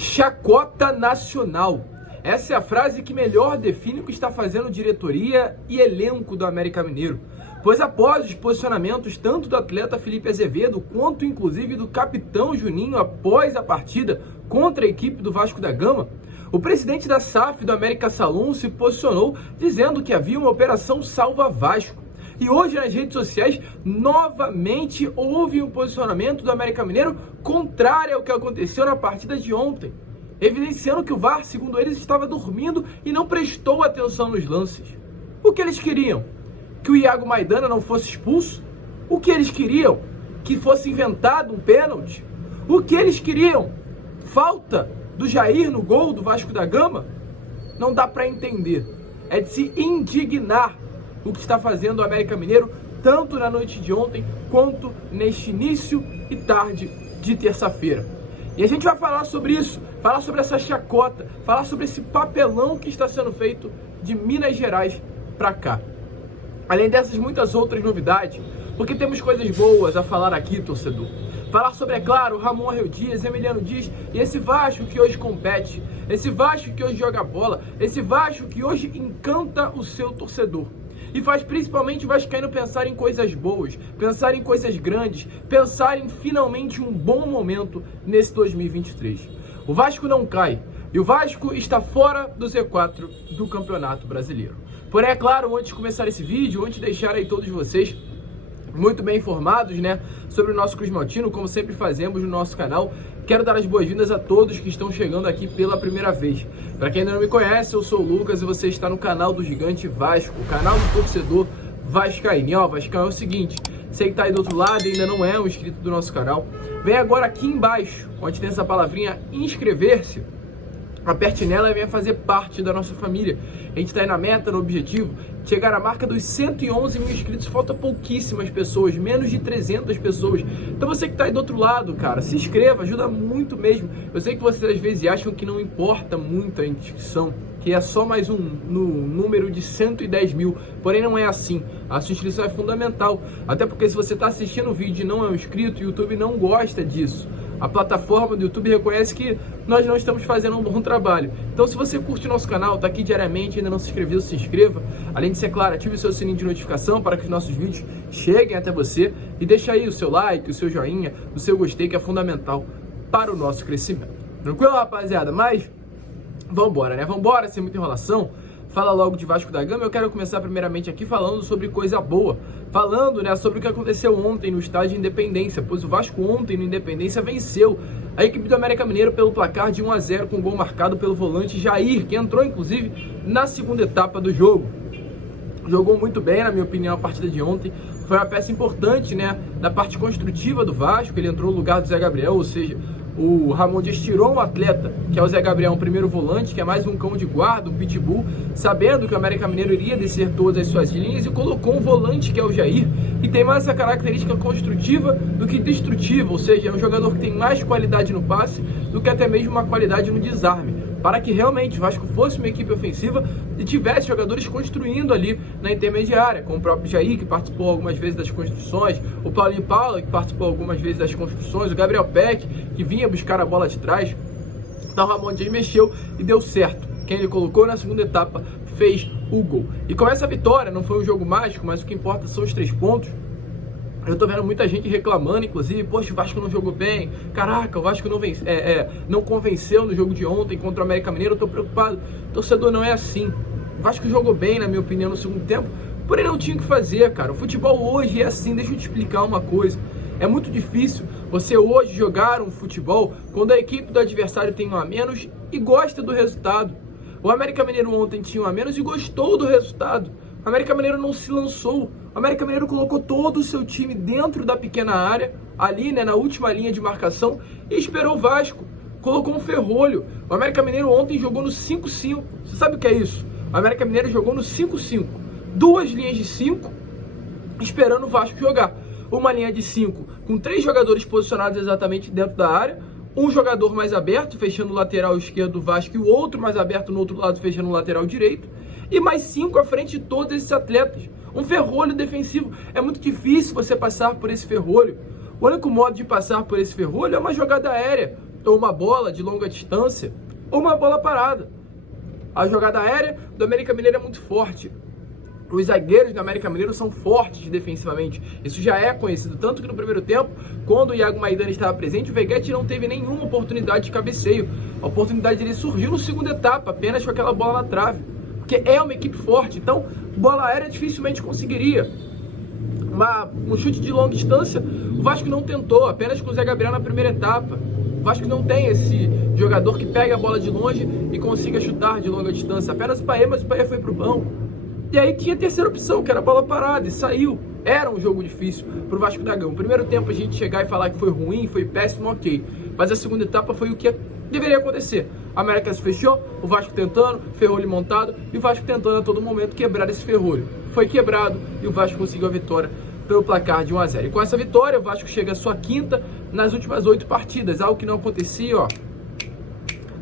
Chacota nacional. Essa é a frase que melhor define o que está fazendo diretoria e elenco do América Mineiro. Pois após os posicionamentos tanto do atleta Felipe Azevedo quanto inclusive do capitão Juninho após a partida contra a equipe do Vasco da Gama, o presidente da SAF do América Salum se posicionou dizendo que havia uma operação Salva Vasco. E hoje nas redes sociais, novamente houve um posicionamento do América Mineiro contrário ao que aconteceu na partida de ontem, evidenciando que o VAR, segundo eles, estava dormindo e não prestou atenção nos lances. O que eles queriam? Que o Iago Maidana não fosse expulso? O que eles queriam? Que fosse inventado um pênalti? O que eles queriam? Falta do Jair no gol do Vasco da Gama? Não dá para entender. É de se indignar o que está fazendo o América Mineiro, tanto na noite de ontem, quanto neste início e tarde de terça-feira. E a gente vai falar sobre isso, falar sobre essa chacota, falar sobre esse papelão que está sendo feito de Minas Gerais para cá. Além dessas muitas outras novidades, porque temos coisas boas a falar aqui, torcedor. Falar sobre, é claro, Ramon Arreu Dias, Emiliano Dias e esse Vasco que hoje compete, esse Vasco que hoje joga bola, esse Vasco que hoje encanta o seu torcedor. E faz principalmente o vascaíno pensar em coisas boas, pensar em coisas grandes, pensar em finalmente um bom momento nesse 2023. O Vasco não cai e o Vasco está fora do Z4 do Campeonato Brasileiro. Porém, é claro, antes de começar esse vídeo, antes de deixar aí todos vocês muito bem informados, sobre o nosso Cruz Maltino, como sempre fazemos no nosso canal, quero dar as boas-vindas a todos que estão chegando aqui pela primeira vez. Para quem ainda não me conhece, eu sou o Lucas e você está no canal do Gigante Vasco, o canal do torcedor vascaíno. E ó, Vascão, é o seguinte, você que está aí do outro lado e ainda não é um inscrito do nosso canal, vem agora aqui embaixo, onde tem essa palavrinha inscrever-se, aperte nela e venha fazer parte da nossa família. A gente está aí na meta, no objetivo, chegar à marca dos 111 mil inscritos. Falta pouquíssimas pessoas, menos de 300 pessoas. Então você que está aí do outro lado, cara, se inscreva, ajuda muito mesmo. Eu sei que vocês às vezes acham que não importa muito a inscrição, que é só mais um no número de 110 mil, porém não é assim. A sua inscrição é fundamental, até porque se você está assistindo o vídeo e não é um inscrito, o YouTube não gosta disso. A plataforma do YouTube reconhece que nós não estamos fazendo um bom trabalho. Então, se você curte o nosso canal, está aqui diariamente, ainda não se inscreveu, se inscreva. Além de ser claro, ative o seu sininho de notificação para que os nossos vídeos cheguem até você. E deixa aí o seu like, o seu joinha, o seu gostei, que é fundamental para o nosso crescimento. Tranquilo, rapaziada? Mas, vambora, Vambora, sem muita enrolação. Fala logo de Vasco da Gama. Eu quero começar primeiramente aqui falando sobre coisa boa, falando sobre o que aconteceu ontem no estádio Independência, pois o Vasco ontem no Independência venceu a equipe do América Mineiro pelo placar de 1-0 com gol marcado pelo volante Jair, que entrou inclusive na segunda etapa do jogo. Jogou muito bem, na minha opinião, a partida de ontem. Foi uma peça importante, da parte construtiva do Vasco. Ele entrou no lugar do Zé Gabriel, ou seja, o Ramon Dias tirou um atleta, que é o Zé Gabriel, um primeiro volante, que é mais um cão de guarda, um pitbull, sabendo que o América Mineiro iria descer todas as suas linhas, e colocou um volante, que é o Jair, que tem mais essa característica construtiva do que destrutiva, ou seja, é um jogador que tem mais qualidade no passe do que até mesmo uma qualidade no desarme, para que realmente o Vasco fosse uma equipe ofensiva e tivesse jogadores construindo ali na intermediária, como o próprio Jair, que participou algumas vezes das construções, o Paulinho Paula, que participou algumas vezes das construções, o Gabriel Peck, que vinha buscar a bola de trás. Então o Ramon Dias mexeu e deu certo. Quem ele colocou na segunda etapa fez o gol. E com essa vitória, não foi um jogo mágico, mas o que importa são os 3 pontos. Eu tô vendo muita gente reclamando, inclusive, poxa, o Vasco não jogou bem, caraca, o Vasco não convenceu no jogo de ontem contra o América Mineiro, eu tô preocupado. Torcedor, não é assim. O Vasco jogou bem, na minha opinião, no segundo tempo, porém não tinha o que fazer, cara. O futebol hoje é assim, deixa eu te explicar uma coisa. É muito difícil você hoje jogar um futebol quando a equipe do adversário tem 1 a menos e gosta do resultado. O América Mineiro ontem tinha 1 a menos e gostou do resultado. O América Mineiro não se lançou. O América Mineiro colocou todo o seu time dentro da pequena área, ali, na última linha de marcação, e esperou o Vasco. Colocou um ferrolho. O América Mineiro ontem jogou no 5-5. Você sabe o que é isso? O América Mineiro jogou no 5-5. 2 linhas de 5, esperando o Vasco jogar. Uma linha de 5 com 3 jogadores posicionados exatamente dentro da área, um jogador mais aberto, fechando o lateral esquerdo do Vasco, e o outro mais aberto no outro lado, fechando o lateral direito, e mais 5 à frente de todos esses atletas. Um ferrolho defensivo. É muito difícil você passar por esse ferrolho. O único modo de passar por esse ferrolho é uma jogada aérea. ou uma bola de longa distância, ou uma bola parada. A jogada aérea do América Mineiro é muito forte. Os zagueiros do América Mineiro são fortes defensivamente. Isso já é conhecido. Tanto que no primeiro tempo, quando o Iago Maidana estava presente, o Veguete não teve nenhuma oportunidade de cabeceio. A oportunidade dele surgiu na segunda etapa, apenas com aquela bola na trave. Porque é uma equipe forte. Então, bola aérea dificilmente conseguiria. Um chute de longa distância, o Vasco não tentou, apenas com o Zé Gabriel na primeira etapa. O Vasco não tem esse jogador que pega a bola de longe e consiga chutar de longa distância. Apenas o Paê, mas o Paê foi pro banco. E aí tinha a terceira opção, que era a bola parada, e saiu. Era um jogo difícil pro Vasco da Gama. O primeiro tempo a gente chegar e falar que foi ruim, foi péssimo, ok. Mas a segunda etapa foi o que deveria acontecer. A América se fechou, o Vasco tentando, ferrolho montado, e o Vasco tentando a todo momento quebrar esse ferrolho. Foi quebrado e o Vasco conseguiu a vitória pelo placar de 1-0. E com essa vitória, o Vasco chega à sua quinta nas últimas 8 partidas, algo que não acontecia,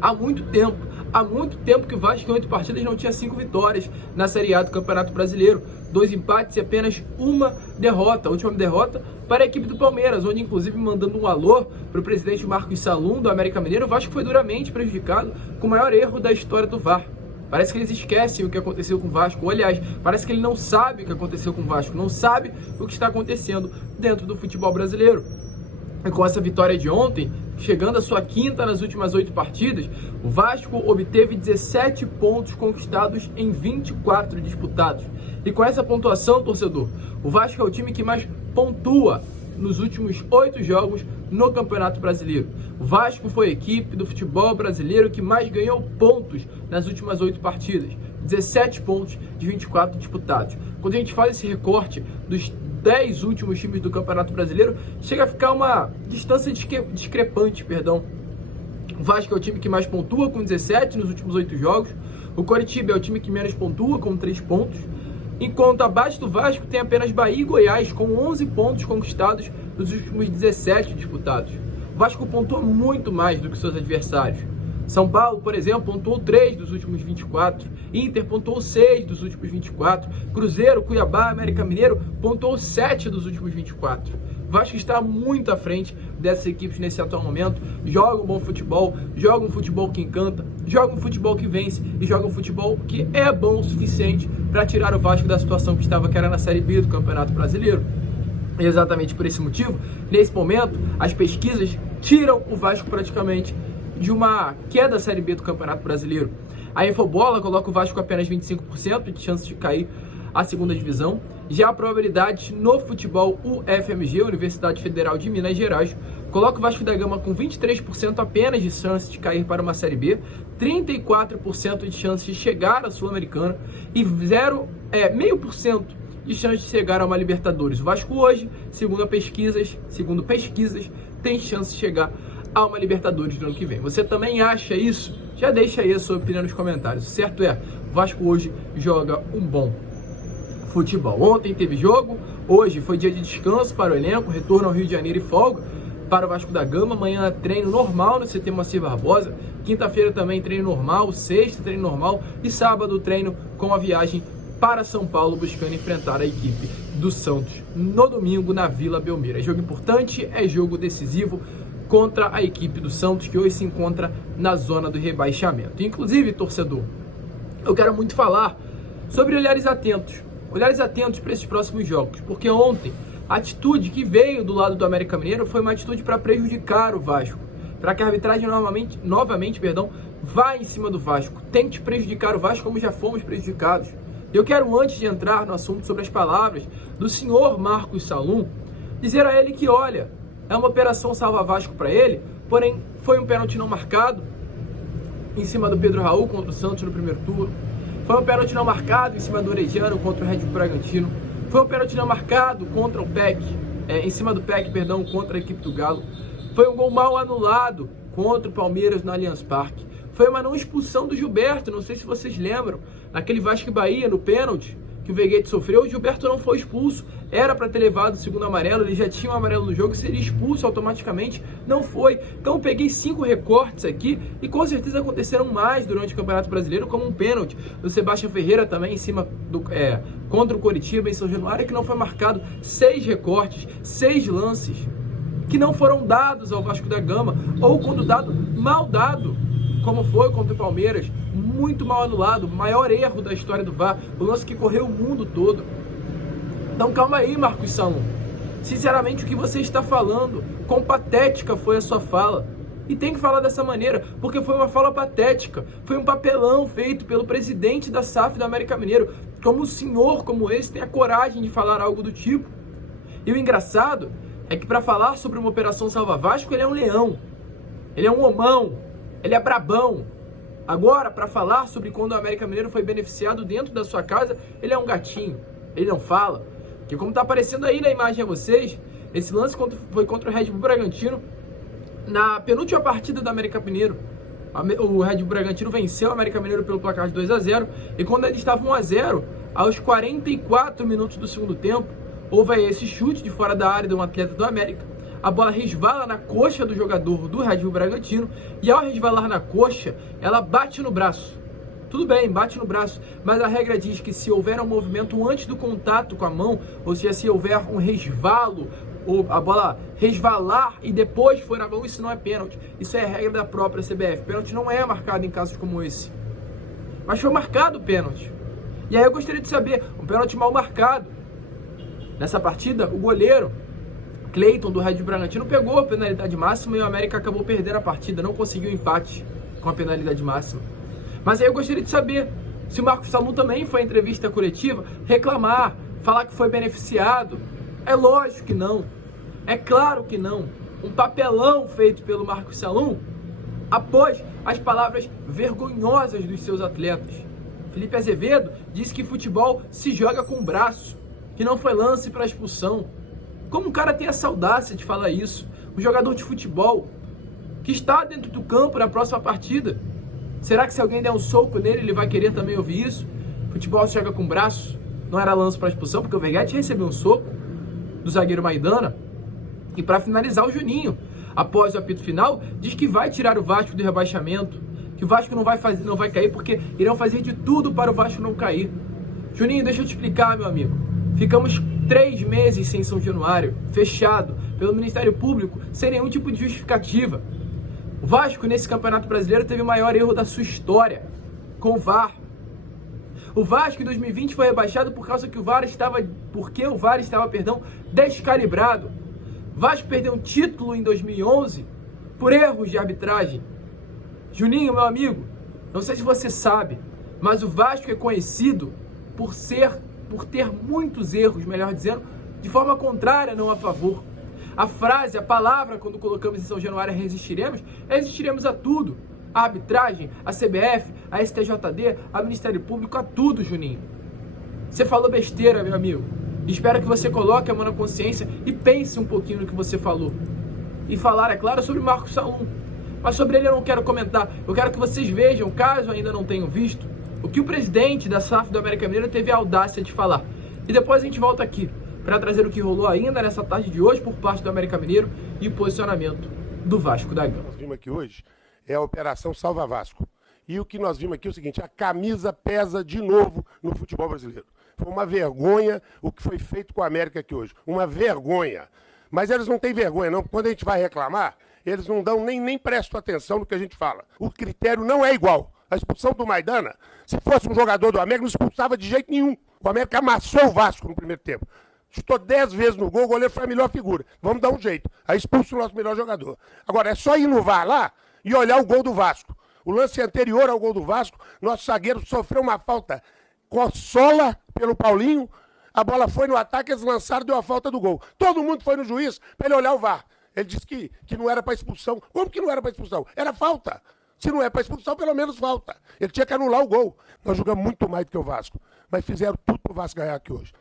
há muito tempo. Há muito tempo que o Vasco em 8 partidas não tinha 5 vitórias na Série A do Campeonato Brasileiro. 2 empates e apenas uma derrota. A última derrota para a equipe do Palmeiras, onde inclusive mandando um alô para o presidente Marcos Salum do América Mineiro, o Vasco foi duramente prejudicado com o maior erro da história do VAR. Parece que eles esquecem o que aconteceu com o Vasco. Ou, aliás, parece que ele não sabe o que aconteceu com o Vasco. Não sabe o que está acontecendo dentro do futebol brasileiro. E com essa vitória de ontem, chegando à sua quinta nas últimas 8 partidas, o Vasco obteve 17 pontos conquistados em 24 disputados. E com essa pontuação, torcedor, o Vasco é o time que mais pontua nos últimos 8 jogos no Campeonato Brasileiro. O Vasco foi a equipe do futebol brasileiro que mais ganhou pontos nas últimas 8 partidas. 17 pontos de 24 disputados. Quando a gente faz esse recorte dos 10 últimos times do Campeonato Brasileiro, chega a ficar uma distância discrepante, perdão. O Vasco é o time que mais pontua, com 17 nos últimos 8 jogos. O Coritiba é o time que menos pontua, com 3 pontos. Enquanto abaixo do Vasco tem apenas Bahia e Goiás, com 11 pontos conquistados nos últimos 17 disputados. O Vasco pontua muito mais do que seus adversários. São Paulo, por exemplo, pontuou 3 dos últimos 24. Inter pontuou 6 dos últimos 24. Cruzeiro, Cuiabá, América Mineiro pontuou 7 dos últimos 24. O Vasco está muito à frente dessas equipes nesse atual momento. Joga um bom futebol, joga um futebol que encanta, joga um futebol que vence e joga um futebol que é bom o suficiente para tirar o Vasco da situação que estava, que era na Série B do Campeonato Brasileiro. E exatamente por esse motivo, nesse momento, as pesquisas tiram o Vasco praticamente de uma queda da Série B do Campeonato Brasileiro. A Infobola coloca o Vasco com apenas 25% de chance de cair à segunda divisão. Já a probabilidade no futebol UFMG, Universidade Federal de Minas Gerais, coloca o Vasco da Gama com 23% apenas de chance de cair para uma Série B, 34% de chance de chegar à Sul-Americana e 0,5% de chance de chegar a uma Libertadores. O Vasco hoje, segundo pesquisas, tem chance de chegar a uma Libertadores no ano que vem. Você também acha isso? Já deixa aí a sua opinião nos comentários. O certo é, o Vasco hoje joga um bom futebol. Ontem teve jogo, hoje foi dia de descanso para o elenco, retorno ao Rio de Janeiro e folga para o Vasco da Gama. Amanhã treino normal no CT Moacir Barbosa, quinta-feira também treino normal, sexta treino normal e sábado treino com a viagem para São Paulo, buscando enfrentar a equipe do Santos no domingo na Vila Belmiro. É jogo importante, é jogo decisivo contra a equipe do Santos, que hoje se encontra na zona do rebaixamento. Inclusive, torcedor, eu quero muito falar sobre olhares atentos para esses próximos jogos, porque ontem a atitude que veio do lado do América Mineiro foi uma atitude para prejudicar o Vasco, para que a arbitragem novamente, vá em cima do Vasco, tente prejudicar o Vasco como já fomos prejudicados. Eu quero, antes de entrar no assunto sobre as palavras do senhor Marcos Salum, dizer a ele que, olha, é uma operação salva Vasco para ele, porém foi um pênalti não marcado em cima do Pedro Raul contra o Santos no primeiro turno. Foi um pênalti não marcado em cima do Orediano contra o Red Bull Bragantino. Foi um pênalti não marcado contra o PEC, em cima do PEC, contra a equipe do Galo. Foi um gol mal anulado contra o Palmeiras no Allianz Parque. Foi uma não expulsão do Gilberto, não sei se vocês lembram, naquele Vasco e Bahia, no pênalti que o Veguete sofreu, o Gilberto não foi expulso, era para ter levado o segundo amarelo, ele já tinha um amarelo no jogo, seria expulso automaticamente, não foi. Então eu peguei 5 recortes aqui, e com certeza aconteceram mais durante o Campeonato Brasileiro, como um pênalti do Sebastião Ferreira também em cima do contra o Coritiba em São Januário, que não foi marcado. 6 recortes, 6 lances que não foram dados ao Vasco da Gama, ou quando dado, mal dado, como foi contra o Palmeiras, muito mal anulado, maior erro da história do VAR, o lance que correu o mundo todo. Então calma aí, Marcos Salum. Sinceramente, o que você está falando, quão patética foi a sua fala. E tem que falar dessa maneira, porque foi uma fala patética, foi um papelão feito pelo presidente da SAF do América Mineiro. Como um senhor como esse tem a coragem de falar algo do tipo? E o engraçado é que para falar sobre uma Operação Salva Vasco, ele é um leão, ele é um homão, ele é brabão. Agora, para falar sobre quando o América Mineiro foi beneficiado dentro da sua casa, ele é um gatinho, ele não fala. Que como está aparecendo aí na imagem a vocês, esse lance foi contra o Red Bull Bragantino, na penúltima partida do América Mineiro. O Red Bull Bragantino venceu o América Mineiro pelo placar de 2-0, e quando eles estavam 1-0, aos 44 minutos do segundo tempo, houve aí esse chute de fora da área de um atleta do América. A bola resvala na coxa do jogador do Red Bull Bragantino, e ao resvalar na coxa, ela bate no braço. Tudo bem, bate no braço, mas a regra diz que se houver um movimento antes do contato com a mão, ou seja, se houver um resvalo, ou a bola resvalar e depois for na mão, isso não é pênalti. Isso é regra da própria CBF. Pênalti não é marcado em casos como esse. Mas foi marcado o pênalti. E aí eu gostaria de saber, um pênalti mal marcado. Nessa partida, o goleiro Cleiton do Red Bull Bragantino pegou a penalidade máxima e o América acabou perdendo a partida, não conseguiu empate com a penalidade máxima. Mas aí eu gostaria de saber se o Marcos Salum também foi à entrevista coletiva reclamar, falar que foi beneficiado. É lógico que não. É claro que não. Um papelão feito pelo Marcos Salum após as palavras vergonhosas dos seus atletas. Felipe Azevedo disse que futebol se joga com o braço, que não foi lance para expulsão. Como um cara tem essa audácia de falar isso? Um jogador de futebol que está dentro do campo na próxima partida. Será que se alguém der um soco nele, ele vai querer também ouvir isso? Futebol se joga com o braço, não era lance para expulsão, porque o Veguete recebeu um soco do zagueiro Maidana. E para finalizar, o Juninho, após o apito final, diz que vai tirar o Vasco do rebaixamento, que o Vasco não vai cair porque irão fazer de tudo para o Vasco não cair. Juninho, deixa eu te explicar, meu amigo. Ficamos 3 meses sem São Januário, fechado pelo Ministério Público, sem nenhum tipo de justificativa. O Vasco, nesse Campeonato Brasileiro, teve o maior erro da sua história, com o VAR. O Vasco, em 2020, foi rebaixado porque o VAR estava descalibrado. O Vasco perdeu um título em 2011 por erros de arbitragem. Juninho, meu amigo, não sei se você sabe, mas o Vasco é conhecido por ter muitos erros, melhor dizendo, de forma contrária, não a favor. A frase, a palavra, quando colocamos em São Januário, resistiremos a tudo. A arbitragem, a CBF, a STJD, a Ministério Público, a tudo, Juninho. Você falou besteira, meu amigo. Espero que você coloque a mão na consciência e pense um pouquinho no que você falou. E falar, é claro, sobre Marcos Salum. Mas sobre ele eu não quero comentar. Eu quero que vocês vejam, caso ainda não tenham visto, o que o presidente da SAF do América Mineiro teve a audácia de falar. E depois a gente volta aqui para trazer o que rolou ainda nessa tarde de hoje por parte do América Mineiro e o posicionamento do Vasco da Gama. Nós vimos aqui hoje é a Operação Salva Vasco. E o que nós vimos aqui é o seguinte, a camisa pesa de novo no futebol brasileiro. Foi uma vergonha o que foi feito com a América aqui hoje. Uma vergonha. Mas eles não têm vergonha, não. Quando a gente vai reclamar, eles não dão nem prestam atenção no que a gente fala. O critério não é igual. A expulsão do Maidana, se fosse um jogador do América, não expulsava de jeito nenhum. O América amassou o Vasco no primeiro tempo. Chutou 10 vezes no gol, o goleiro foi a melhor figura. Vamos dar um jeito. Aí expulsa o nosso melhor jogador. Agora, é só ir no VAR lá e olhar o gol do Vasco. O lance anterior ao gol do Vasco, nosso zagueiro sofreu uma falta com a sola pelo Paulinho, a bola foi no ataque, eles lançaram, deu a falta do gol. Todo mundo foi no juiz para ele olhar o VAR. Ele disse que não era para expulsão. Como que não era para expulsão? Era falta. Se não é para expulsão, pelo menos falta. Ele tinha que anular o gol. Nós jogamos muito mais do que o Vasco, mas fizeram tudo para o Vasco ganhar aqui hoje.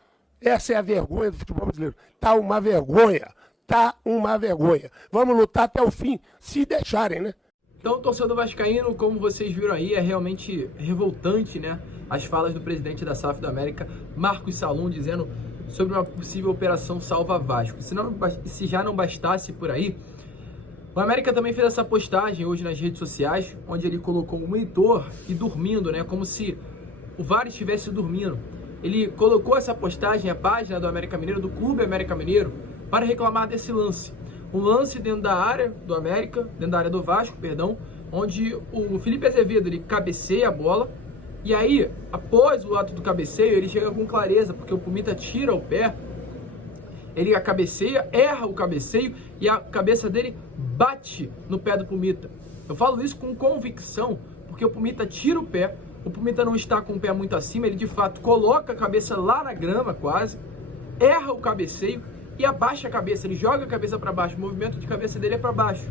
Essa é a vergonha do futebol brasileiro. Tá uma vergonha. Tá uma vergonha. Vamos lutar até o fim, se deixarem, né? Então, torcedor vascaíno, como vocês viram aí, é realmente revoltante, né? As falas do presidente da SAF do América, Marcos Salum, dizendo sobre uma possível operação Salva Vasco. Se já não bastasse por aí, o América também fez essa postagem hoje nas redes sociais, onde ele colocou um monitor e dormindo, né? Como se o VAR estivesse dormindo. Ele colocou essa postagem, a página do América Mineiro, do Clube América Mineiro, para reclamar desse lance. Um lance dentro da área do América, dentro da área do Vasco, perdão, onde o Felipe Azevedo ele cabeceia a bola. E aí, após o ato do cabeceio, ele chega com clareza, porque o Pumita tira o pé, ele cabeceia, erra o cabeceio e a cabeça dele bate no pé do Pumita. Eu falo isso com convicção, porque o Pumita tira o pé, o Pumita não está com o pé muito acima, ele de fato coloca a cabeça lá na grama quase, erra o cabeceio e abaixa a cabeça, ele joga a cabeça para baixo, o movimento de cabeça dele é para baixo.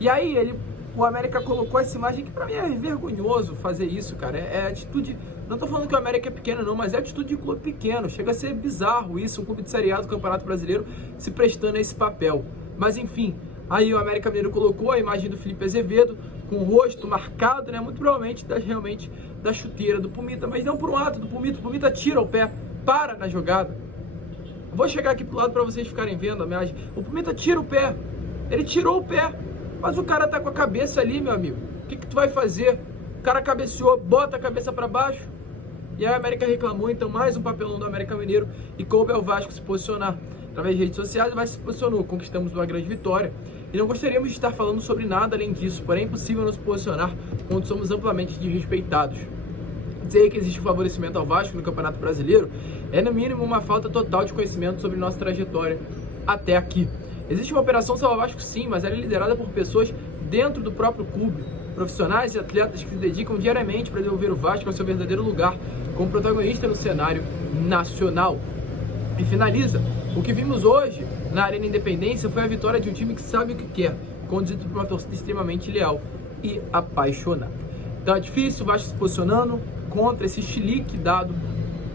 E aí o América colocou essa imagem que pra mim é vergonhoso fazer isso, cara. É atitude... Não tô falando que o América é pequeno não, mas é atitude de clube pequeno. Chega a ser bizarro isso, um clube de Série A do Campeonato Brasileiro se prestando a esse papel. Mas enfim, aí o América Mineiro colocou a imagem do Felipe Azevedo com o rosto marcado, né? Muito provavelmente realmente da chuteira do Pumita, mas não por um ato do Pumita. O Pumita tira o pé, para na jogada. Vou chegar aqui pro lado para vocês ficarem vendo a imagem. O Pumita tira o pé, ele tirou o pé. Mas o cara tá com a cabeça ali, meu amigo. O que tu vai fazer? O cara cabeceou, bota a cabeça para baixo. E aí a América reclamou, então mais um papelão do América Mineiro. E coube ao Vasco se posicionar através de redes sociais. O Vasco se posicionou, conquistamos uma grande vitória. E não gostaríamos de estar falando sobre nada além disso. Porém é impossível nos posicionar quando somos amplamente desrespeitados. Dizer que existe um favorecimento ao Vasco no Campeonato Brasileiro é no mínimo uma falta total de conhecimento sobre nossa trajetória até aqui. Existe uma operação Salva Vasco sim, mas ela é liderada por pessoas dentro do próprio clube, profissionais e atletas que se dedicam diariamente para devolver o Vasco ao seu verdadeiro lugar como protagonista no cenário nacional. E finaliza, o que vimos hoje na Arena Independência foi a vitória de um time que sabe o que quer, conduzido por uma torcida extremamente leal e apaixonada. Então é difícil o Vasco se posicionando contra esse chilique dado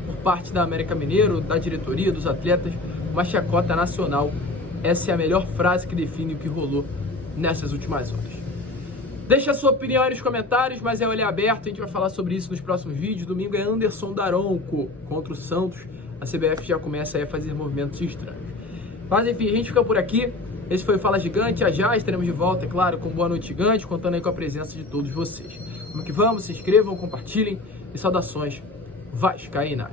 por parte da América Mineiro, da diretoria, dos atletas, uma chacota nacional. Essa é a melhor frase que define o que rolou nessas últimas horas. Deixa a sua opinião aí nos comentários, mas é olhar aberto, a gente vai falar sobre isso nos próximos vídeos. Domingo é Anderson Daronco contra o Santos. A CBF já começa aí a fazer movimentos estranhos. Mas enfim, a gente fica por aqui. Esse foi o Fala Gigante. Já estaremos de volta, é claro, com Boa Noite Gigante, contando aí com a presença de todos vocês. Vamos que vamos, se inscrevam, compartilhem e saudações vascaínas.